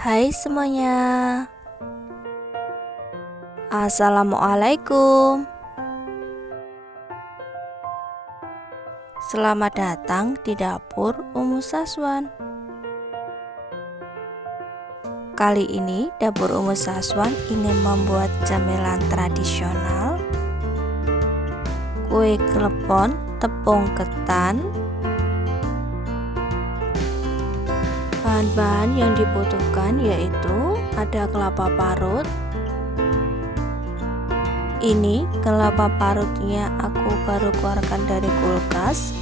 Hai semuanya, Assalamualaikum. Selamat datang di dapur Umu Saswan. Kali ini dapur Umu Saswan ingin membuat camilan tradisional, kue klepon tepung ketan. Bahan-bahan yang dibutuhkan yaitu ada kelapa parut. Ini kelapa parutnya aku baru keluarkan dari kulkas.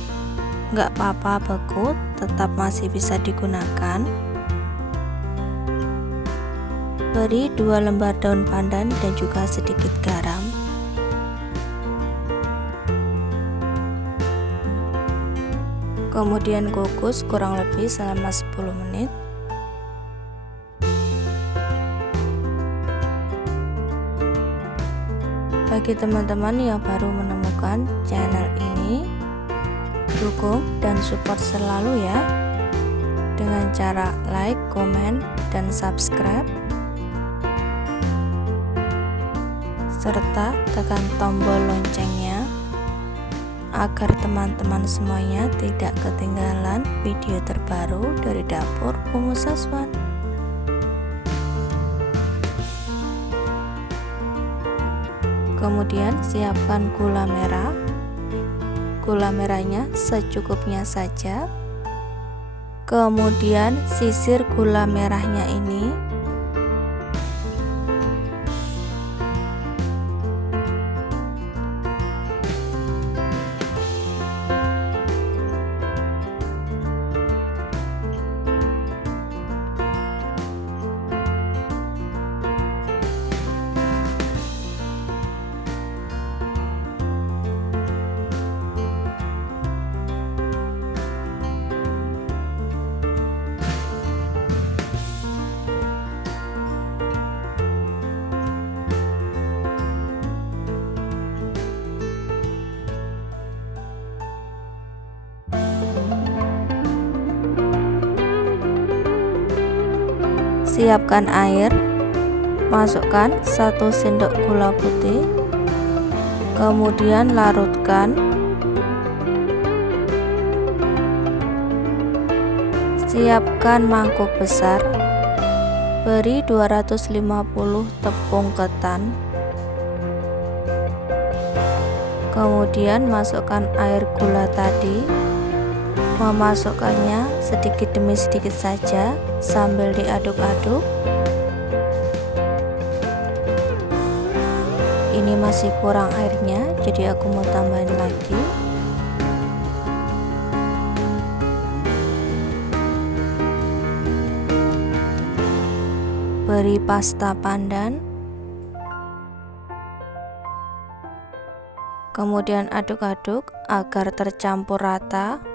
Nggak apa-apa beku, tetap masih bisa digunakan. Beri 2 lembar daun pandan dan juga sedikit garam. Kemudian kukus kurang lebih selama 10 menit. Bagi teman-teman yang baru menemukan channel ini, dukung dan support selalu ya, dengan cara like, komen, dan subscribe, serta tekan tombol loncengnya agar teman-teman semuanya tidak ketinggalan video terbaru dari dapur Umu Saswan. Kemudian siapkan gula merah. Gula merahnya secukupnya saja. Kemudian sisir gula merahnya ini. Siapkan air, masukkan 1 sendok gula putih, kemudian larutkan. Siapkan mangkuk besar, beri 250 tepung ketan, kemudian masukkan air gula tadi. Memasukkannya sedikit demi sedikit saja sambil diaduk-aduk. Ini masih kurang airnya, jadi aku mau tambahin lagi. Beri pasta pandan, kemudian aduk-aduk agar tercampur rata.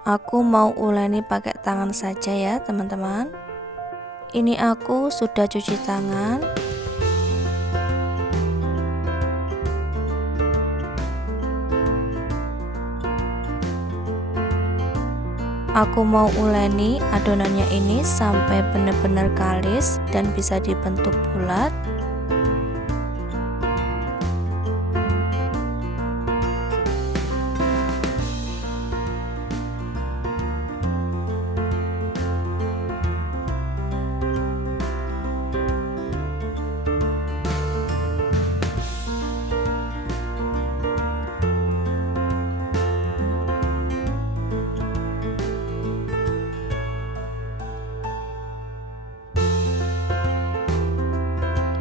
Aku mau uleni pakai tangan saja ya teman-teman. Ini aku sudah cuci tangan. Aku mau uleni adonannya ini sampai benar-benar kalis dan bisa dibentuk bulat.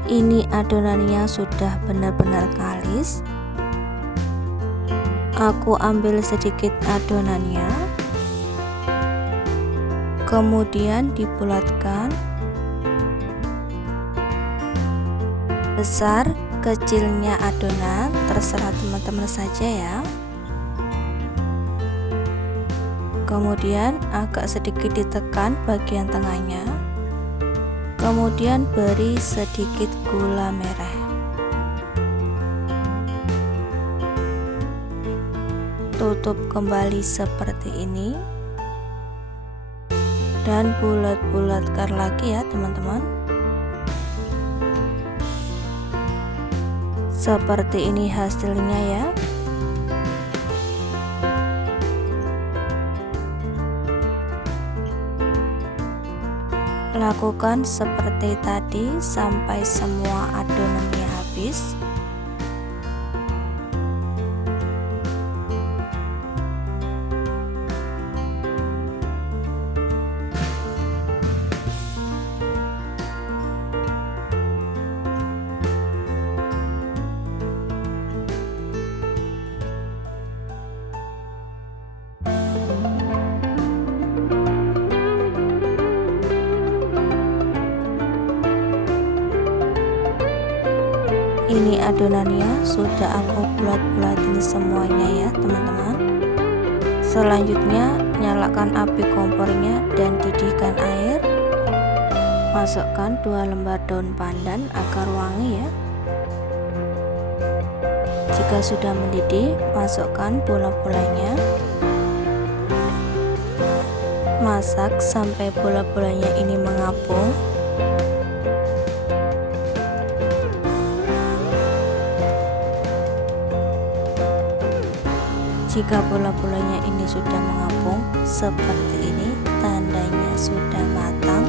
Ini adonannya sudah benar-benar kalis. Aku ambil sedikit adonannya, kemudian dibulatkan. Besar kecilnya adonan terserah teman-teman saja ya. Kemudian agak sedikit ditekan bagian tengahnya. Kemudian beri sedikit gula merah. tutup kembali seperti ini dan bulat-bulatkan lagi ya teman-teman. Seperti ini hasilnya ya. Lakukan seperti tadi sampai semua adonannya habis. Ini adonannya sudah aku bulat-bulatin semuanya ya teman-teman. Selanjutnya nyalakan api kompornya dan didihkan air. Masukkan 2 lembar daun pandan agar wangi ya. Jika sudah mendidih, masukkan bola-bolanya. Masak sampai bola-bolanya ini mengapung. Jika bola-bolanya ini sudah mengapung seperti ini, tandanya sudah matang.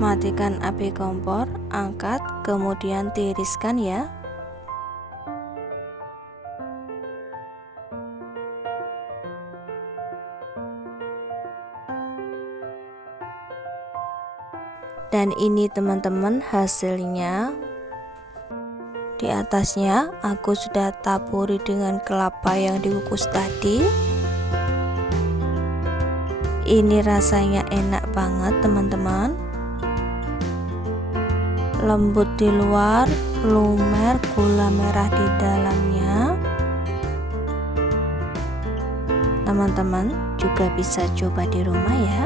Matikan api kompor, angkat, kemudian tiriskan ya. Dan ini teman-teman hasilnya. Di atasnya aku sudah taburi dengan kelapa yang dikukus tadi. Ini rasanya enak banget teman-teman. Lembut di luar, lumer, gula merah di dalamnya. Teman-teman juga bisa coba di rumah ya.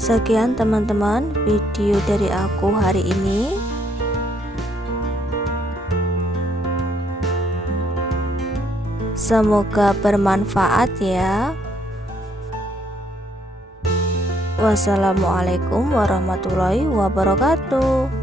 Sekian teman-teman video dari aku hari ini. Semoga bermanfaat ya. Wassalamualaikum warahmatullahi wabarakatuh.